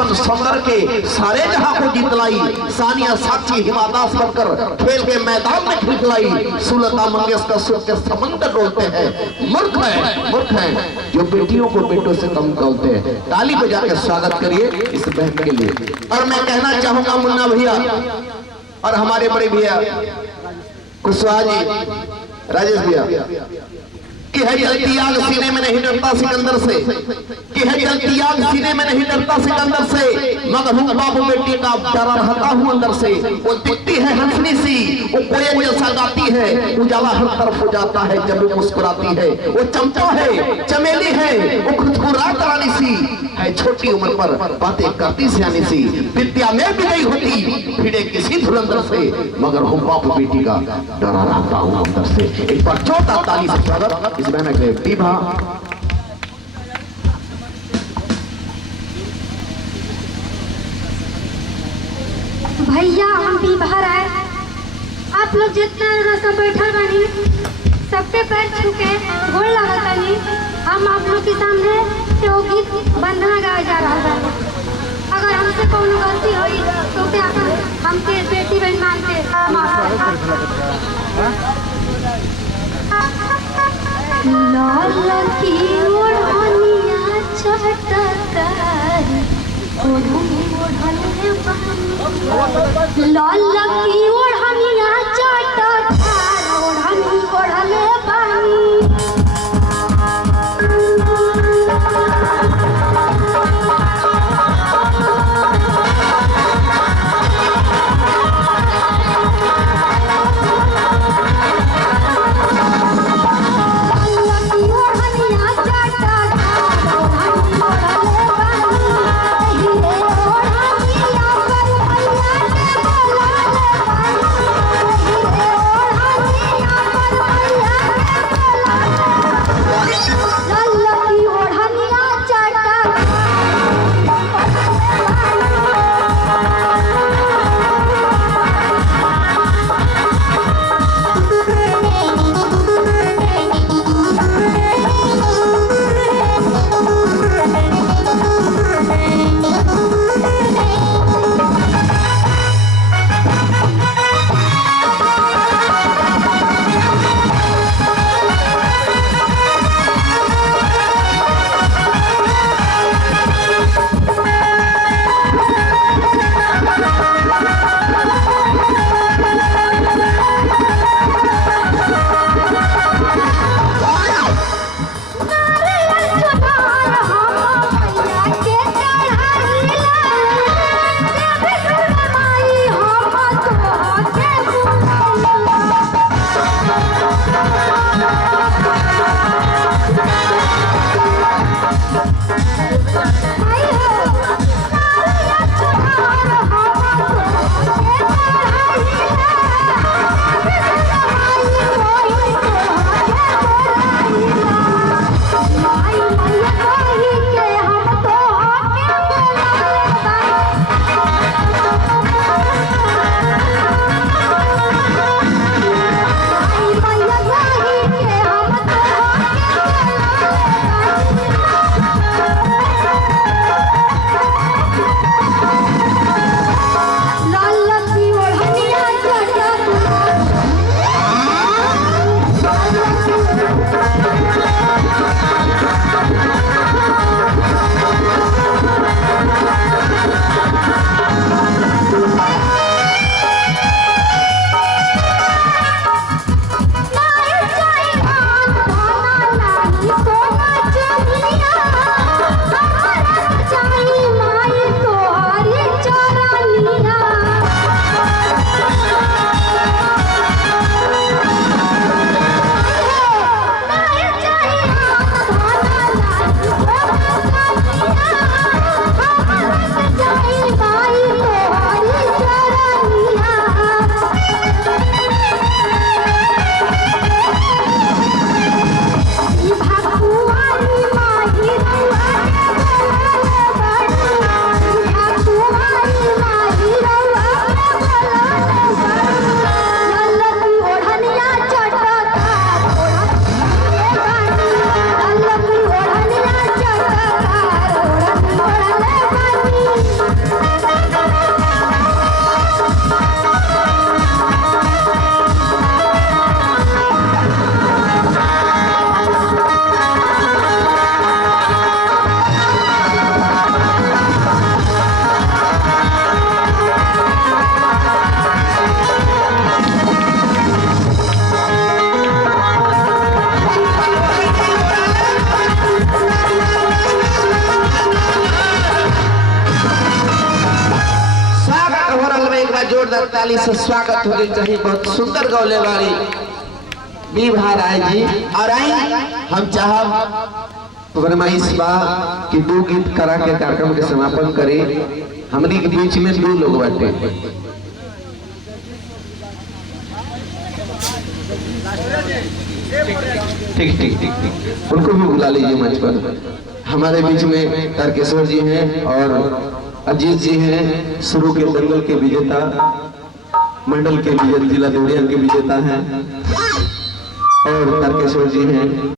जीवन सौंदर्य के सारे जहां को जीत लाई। सानिया साक्षी हिमा दास बनकर खेल के मैदान में खिलखिलाई। सुलता मंगेशकर सुर के समंदर डोलते हैं। मूर्ख है जो बेटियों को बेटों से कम बोलते हैं। ताली बजा के स्वागत करिए इस बहन के लिए। और मैं कहना चाहूंगा मुन्ना भैया और हमारे बड़े भैया कुशवाहा जी, राजेश भैया, कि है जलती आग सीने में नहीं डरता सिकंदर से, कि है जलती आग सीने में नहीं डरता सिकंदर से, मगर हूँ बाबू बेटी का डरा रहता हूँ अंदर से। वो दिखती है हंसनी सी, वो कोयल जैसा गाती है, उजाला हर तरफ हो जाता है जब वो मुस्कुराती है। वो चंपा है, चमेली है, वो खुदकुरात रानी सी है, छोटी उम्र पर बातें करती सियानी सी, विद्या में भी नहीं होती भिड़े किसी धुरंधर से, मगर हूँ बाबू बेटी का डरा रहता हूँ अंदर से। एक बार छोटा ताली से स्वागत इस बहन के विभा। भैया हम भी बाहर आए, आप लोग जितना सब बैठल बनी सबके पैर छू के गोड़ लगतनी। हम आप लोग के सामने एगो गीत वंदना गाए जा रहा है। अगर हमसे कोनो गलती हुई तो क्या हमके बेटी बहन मान के माफ कर। लाल की ओढ़निया चटकार लाल की ओढ़निया चटकार ओढ़नी ओढ़ले पानी। ताली से स्वागत होने चाहिए। बहुत सुंदर गौले वाली विभा राय जी। और आई हम चाहब फरमाइश बा कि 2 गीत करा के कार्यक्रम के समापन करे। हमने के बीच में 2 लोग बाटे, ठीक ठीक ठीक ठीक, उनको भी बुला लीजिए मंच पर। हमारे बीच में तारकेश्वर जी हैं और अजीत जी हैं, शुरू के दंगल के विजेता, मंडल के विजेता, जिला देवरिया के विजेता हैं और तारकेश्वर जी हैं।